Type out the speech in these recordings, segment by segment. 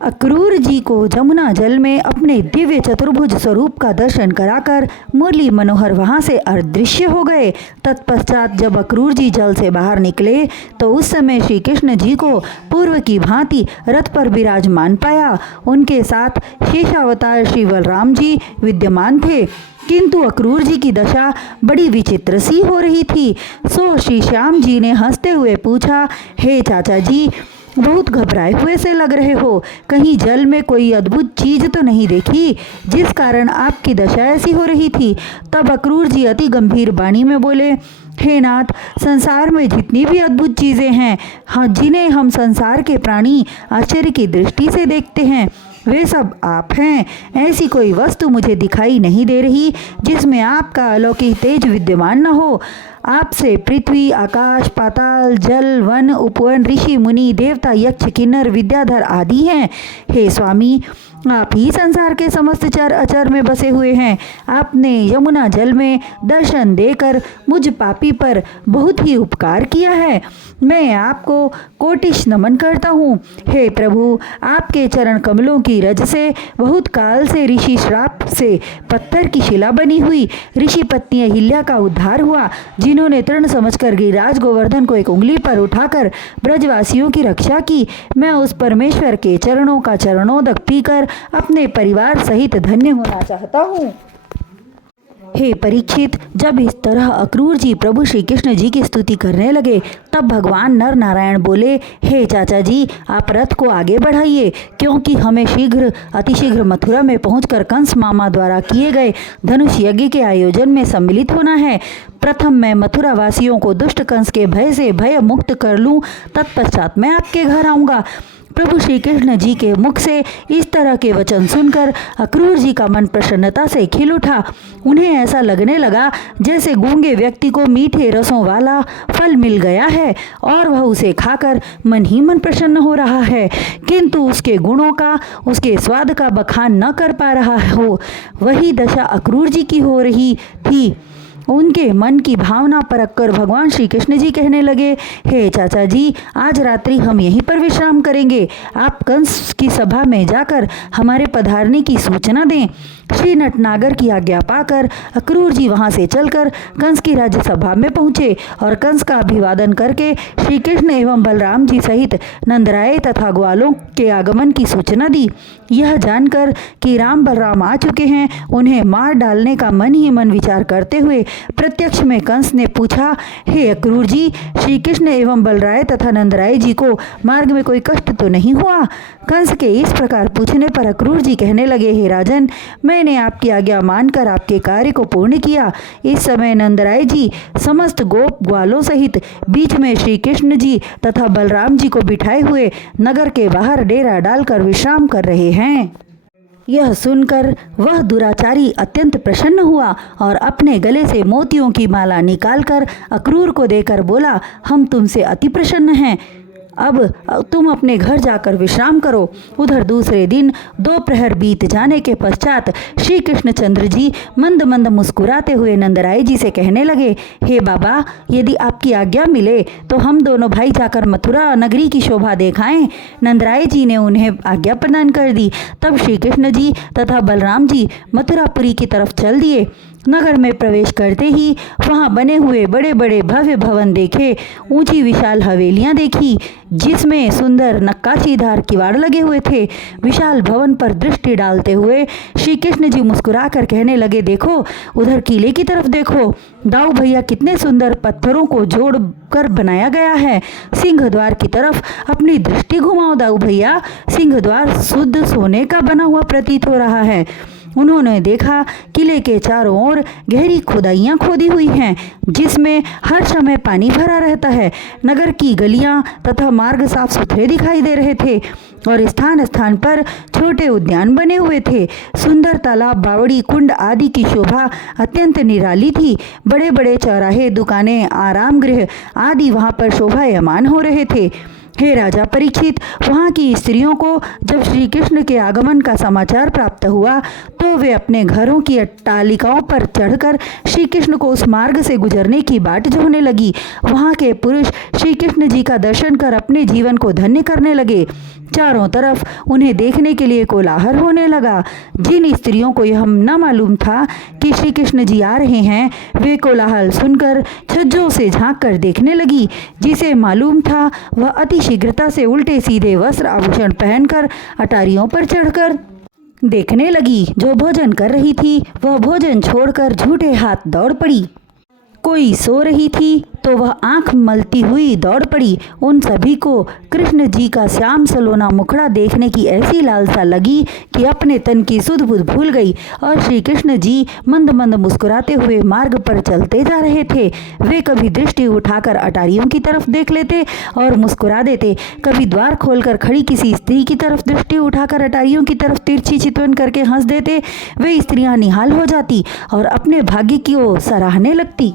अक्रूर जी को जमुना जल में अपने दिव्य चतुर्भुज स्वरूप का दर्शन कराकर मुरली मनोहर वहां से अदृश्य हो गए। तत्पश्चात जब अक्रूर जी जल से बाहर निकले तो उस समय श्री कृष्ण जी को पूर्व की भांति रथ पर विराजमान पाया। उनके साथ शेषावतार श्री बलराम जी विद्यमान थे, किंतु अक्रूर जी की दशा बड़ी विचित्र सी हो रही थी। सो श्री श्याम जी ने हंसते हुए पूछा, हे चाचा जी, बहुत घबराए हुए से लग रहे हो, कहीं जल में कोई अद्भुत चीज तो नहीं देखी जिस कारण आपकी दशा ऐसी हो रही थी। तब अक्रूर जी अति गंभीर वाणी में बोले, हे नाथ, संसार में जितनी भी अद्भुत चीजें हैं, हाँ, जिन्हें हम संसार के प्राणी आश्चर्य की दृष्टि से देखते हैं, वे सब आप हैं। ऐसी कोई वस्तु मुझे दिखाई नहीं दे रही जिसमें आपका अलौकिक तेज विद्यमान न हो। आपसे पृथ्वी, आकाश, पाताल, जल, वन, उपवन, ऋषि, मुनि, देवता, यक्ष, किन्नर, विद्याधर आदि हैं। हे स्वामी, आप ही संसार के समस्त चर अचर में बसे हुए हैं। आपने यमुना जल में दर्शन देकर मुझ पापी पर बहुत ही उपकार किया है। मैं आपको कोटिश नमन करता हूँ। हे प्रभु, आपके चरण कमलों की रज से बहुत काल से ऋषि श्राप से पत्थर की शिला बनी हुई ऋषि पत्नी अहिल्या का उद्धार हुआ, जिन्होंने तृण समझकर गिरिराज गोवर्धन को एक उंगली पर उठाकर ब्रजवासियों की रक्षा की। मैं उस परमेश्वर के चरणों का चरणोदक पीकर अपने परिवार सहित धन्य होना चाहता हूँ। हे परीक्षित, जब इस तरह अक्रूर जी प्रभु श्री कृष्ण जी की स्तुति करने लगे तब भगवान नर नारायण बोले, हे चाचा जी, आप रथ को आगे बढ़ाइए, क्योंकि हमें अतिशीघ्र मथुरा में पहुंचकर कंस मामा द्वारा किए गए धनुष यज्ञ के आयोजन में सम्मिलित होना है। प्रथम मैं मथुरा वासियों को दुष्ट कंस के भय से भय मुक्त कर लूं, तत्पश्चात मैं आपके घर आऊँगा। प्रभु श्री कृष्ण जी के मुख से इस तरह के वचन सुनकर अक्रूर जी का मन प्रसन्नता से खिल उठा। उन्हें ऐसा लगने लगा जैसे गूंगे व्यक्ति को मीठे रसों वाला फल मिल गया है और वह उसे खाकर मन ही मन प्रसन्न हो रहा है, किंतु उसके गुणों का, उसके स्वाद का बखान न कर पा रहा हो। वही दशा अक्रूर जी की हो रही थी। उनके मन की भावना परख कर भगवान श्री कृष्ण जी कहने लगे, हे चाचा जी, आज रात्रि हम यहीं पर विश्राम करेंगे। आप कंस की सभा में जाकर हमारे पधारने की सूचना दें। श्री नटनागर की आज्ञा पाकर अक्रूर जी वहां से चलकर कंस की राज्य सभा में पहुंचे और कंस का अभिवादन करके श्री कृष्ण एवं बलराम जी सहित नंदराय तथा ग्वालों के आगमन की सूचना दी। यह जानकर कि राम बलराम आ चुके हैं, उन्हें मार डालने का मन ही मन विचार करते हुए प्रत्यक्ष में कंस ने पूछा, हे अक्रूर जी, श्री कृष्ण एवं बलराय तथा नंदराय जी को मार्ग में कोई कष्ट तो नहीं हुआ? कंस के इस प्रकार पूछने पर अक्रूर जी कहने लगे, हे राजन, मैंने आपकी आज्ञा मानकर आपके कार्य को पूर्ण किया। इस समय नंदराय जी समस्त गोप ग्वालों सहित बीच में श्री कृष्ण जी तथा बलराम जी को बिठाए हुए नगर के बाहर डेरा डालकर विश्राम कर रहे हैं। यह सुनकर वह दुराचारी अत्यंत प्रसन्न हुआ और अपने गले से मोतियों की माला निकालकर अक्रूर को देकर बोला, हम तुमसे अति प्रसन्न हैं, अब तुम अपने घर जाकर विश्राम करो। उधर दूसरे दिन दोपहर बीत जाने के पश्चात श्री कृष्णचंद्र जी मंद मंद मुस्कुराते हुए नंदराय जी से कहने लगे, हे बाबा, यदि आपकी आज्ञा मिले तो हम दोनों भाई जाकर मथुरा नगरी की शोभा देखाएं। नंदराय जी ने उन्हें आज्ञा प्रदान कर दी। तब श्री कृष्ण जी तथा बलराम जी मथुरापुरी की तरफ चल दिए। नगर में प्रवेश करते ही वहां बने हुए बड़े बड़े भव्य भवन देखे, ऊंची विशाल हवेलियां देखी जिसमें सुंदर नक्काशीदार किवाड़ लगे हुए े। विशाल भवन पर दृष्टि डालते हुए श्री कृष्ण जी मुस्कुरा कर कहने लगे, देखो उधर किले की तरफ देखो, दाऊ भैया कितने सुंदर पत्थरों को जोड़ कर बनाया गया है। सिंह द्वार की तरफ अपनी दृष्टि घुमाओ दाऊ भैया, सिंह द्वार शुद्ध सोने का बना हुआ प्रतीत हो रहा है। उन्होंने देखा किले के चारों ओर गहरी खुदाइयाँ खोदी हुई हैं जिसमें हर समय पानी भरा रहता है। नगर की गलियाँ तथा मार्ग साफ सुथरे दिखाई दे रहे थे और स्थान स्थान पर छोटे उद्यान बने हुए थे। सुंदर तालाब, बावड़ी, कुंड आदि की शोभा अत्यंत निराली थी। बड़े बड़े चौराहे, दुकानें, आराम गृह आदि वहाँ पर शोभायमान हो रहे थे। हे राजा परीक्षित, वहाँ की स्त्रियों को जब श्री कृष्ण के आगमन का समाचार प्राप्त हुआ तो वे अपने घरों की अट्टालिकाओं पर चढ़कर श्री कृष्ण को उस मार्ग से गुजरने की बाट जोहने लगी। वहाँ के पुरुष श्री कृष्ण जी का दर्शन कर अपने जीवन को धन्य करने लगे। चारों तरफ उन्हें देखने के लिए कोलाहल होने लगा। जिन स्त्रियों को यह न मालूम था कि श्री कृष्ण जी आ रहे हैं, वे कोलाहल सुनकर छज्जों से झांक कर देखने लगी। जिसे मालूम था वह अति शीघ्रता से उल्टे सीधे वस्त्र आभूषण पहनकर अटारियों पर चढ़कर देखने लगी। जो भोजन कर रही थी वह भोजन छोड़कर झूठे हाथ दौड़ पड़ी। कोई सो रही थी तो वह आंख मलती हुई दौड़ पड़ी। उन सभी को कृष्ण जी का श्याम सलोना मुखड़ा देखने की ऐसी लालसा लगी कि अपने तन की सुध बुध भूल गई और श्री कृष्ण जी मंद मंद मुस्कुराते हुए मार्ग पर चलते जा रहे थे। वे कभी दृष्टि उठाकर अटारियों की तरफ देख लेते और मुस्कुरा देते, कभी द्वार खोलकर खड़ी किसी स्त्री की तरफ दृष्टि उठाकर अटारियों की तरफ तिरछी चितवन करके हंस देते। वे स्त्रियां निहाल हो जाती और अपने भाग्य की ओर सराहने लगती।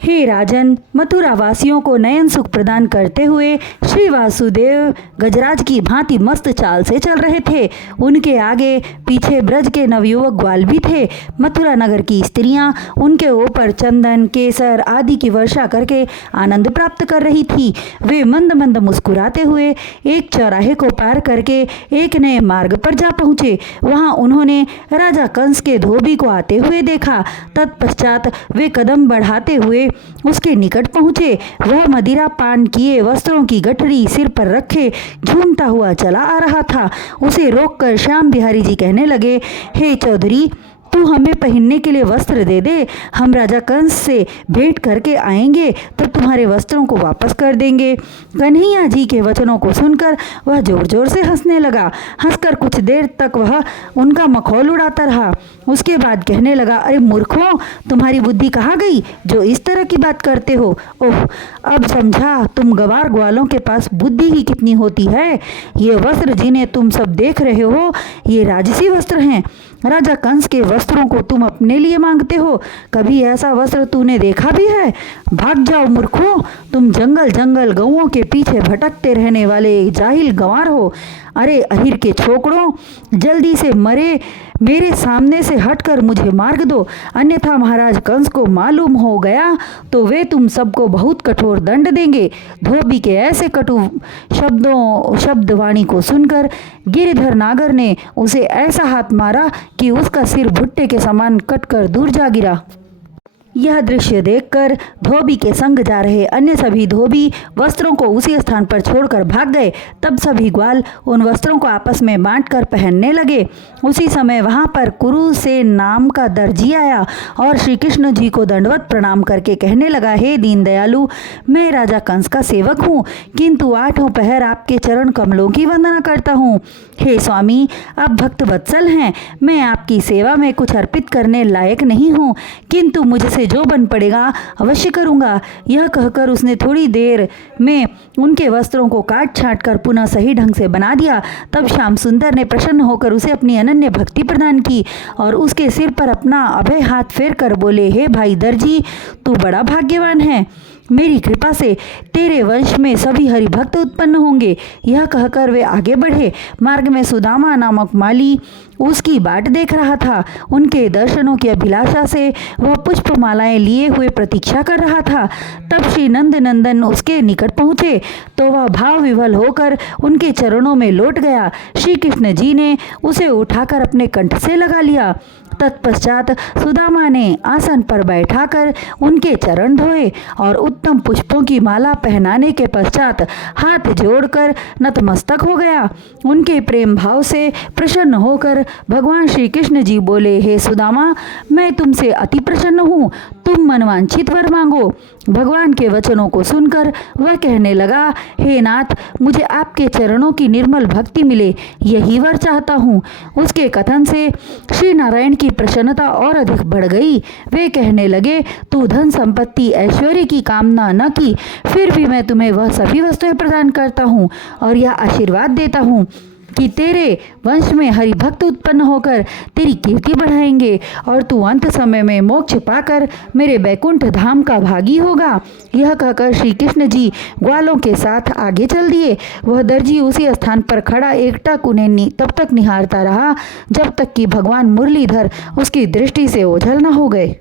हे राजन, मथुरा वासियों को नयन सुख प्रदान करते हुए श्री वासुदेव गजराज की भांति मस्त चाल से चल रहे थे। उनके आगे पीछे ब्रज के नवयुवक ग्वाल भी थे। मथुरा नगर की स्त्रियां उनके ऊपर चंदन केसर आदि की वर्षा करके आनंद प्राप्त कर रही थी। वे मंद मंद मुस्कुराते हुए एक चौराहे को पार करके एक नए मार्ग पर जा पहुँचे। वहाँ उन्होंने राजा कंस के धोबी को आते हुए देखा। तत्पश्चात वे कदम बढ़ाते हुए उसके निकट पहुंचे। वह मदिरा पान किए वस्त्रों की गठरी सिर पर रखे झूमता हुआ चला आ रहा था। उसे रोककर श्याम बिहारी जी कहने लगे, हे चौधरी, तू हमें पहनने के लिए वस्त्र दे दे। हम राजा कंस से भेंट करके आएंगे तब तुम्हारे वस्त्रों को वापस कर देंगे। कन्हैया जी के वचनों को सुनकर वह जोर जोर से हंसने लगा। हंसकर कुछ देर तक वह उनका मखौल उड़ाता रहा। उसके बाद कहने लगा, अरे मूर्खों, तुम्हारी बुद्धि कहाँ गई जो इस तरह की बात करते हो? ओह, अब समझा तुम गवार ग्वालों के पास बुद्धि ही कितनी होती है। ये वस्त्र जिन्हें तुम सब देख रहे हो ये राजसी वस्त्र हैं। राजा कंस के वस्त्रों को तुम अपने लिए मांगते हो। कभी ऐसा वस्त्र तूने देखा भी है? भाग जाओ मूर्खों, तुम जंगल जंगल गौओं के पीछे भटकते रहने वाले जाहिल गंवार हो। अरे अहिर के छोकड़ों, जल्दी से मेरे सामने से हटकर मुझे मार्ग दो, अन्यथा महाराज कंस को मालूम हो गया तो वे तुम सबको बहुत कठोर दंड देंगे। धोबी के ऐसे कटु शब्दवाणी को सुनकर गिरिधर नागर ने उसे ऐसा हाथ मारा कि उसका सिर भुट्टे के समान कटकर दूर जा गिरा। यह दृश्य देखकर धोबी के संग जा रहे अन्य सभी धोबी वस्त्रों को उसी स्थान पर छोड़कर भाग गए। तब सभी ग्वाल उन वस्त्रों को आपस में बांटकर पहनने लगे। उसी समय वहां पर कुरु से नाम का दर्जी आया और श्री कृष्ण जी को दंडवत प्रणाम करके कहने लगा, हे दीन दयालु, मैं राजा कंस का सेवक हूँ, किंतु 8 पहर आपके चरण कमलों की वंदना करता हूँ। हे स्वामी, आप भक्त वत्सल हैं, मैं आपकी सेवा में कुछ अर्पित करने लायक नहीं हूँ, किंतु मुझसे जो बन पड़ेगा अवश्य करूँगा। यह कहकर उसने थोड़ी देर में उनके वस्त्रों को काट छाँट कर पुनः सही ढंग से बना दिया। तब श्याम सुंदर ने प्रसन्न होकर उसे अपनी अनन्य भक्ति प्रदान की और उसके सिर पर अपना अभय हाथ फेर कर बोले, हे भाई दर्जी, तू बड़ा भाग्यवान है। मेरी कृपा से तेरे वंश में सभी हरिभक्त उत्पन्न होंगे। यह कहकर वे आगे बढ़े। मार्ग में सुदामा नामक माली उसकी बाट देख रहा था। उनके दर्शनों की अभिलाषा से वह पुष्पमालाएं लिए हुए प्रतीक्षा कर रहा था। तब श्री नंद नंदन उसके निकट पहुँचे तो वह भाव विवल होकर उनके चरणों में लौट गया। श्री कृष्ण जी ने उसे उठाकर अपने कंठ से लगा लिया। तत्पश्चात सुदामा ने आसन पर बैठाकर उनके चरण धोए और उत्तम पुष्पों की माला पहनाने के पश्चात हाथ जोड़कर नतमस्तक हो गया। उनके प्रेम भाव से प्रसन्न होकर भगवान श्री कृष्ण जी बोले, हे सुदामा, मैं तुमसे अति प्रसन्न हूँ, तुम मनवांछित वर मांगो। भगवान के वचनों को सुनकर वह कहने लगा, हे नाथ, मुझे आपके चरणों की निर्मल भक्ति मिले, यही वर चाहता हूँ। उसके कथन से श्री नारायण की प्रसन्नता और अधिक बढ़ गई। वे कहने लगे, तू धन संपत्ति ऐश्वर्य की कामना न की, फिर भी मैं तुम्हें वह सभी वस्तुएं प्रदान करता हूँ और यह आशीर्वाद देता हूँ कि तेरे वंश में हरिभक्त उत्पन्न होकर तेरी कीर्ति बढ़ाएंगे और तू अंत समय में मोक्ष पाकर मेरे बैकुंठ धाम का भागी होगा। यह कहकर श्री कृष्ण जी ग्वालों के साथ आगे चल दिए। वह दर्जी उसी स्थान पर खड़ा एकटक उन्हें तब तक निहारता रहा जब तक कि भगवान मुरलीधर उसकी दृष्टि से ओझल न हो गए।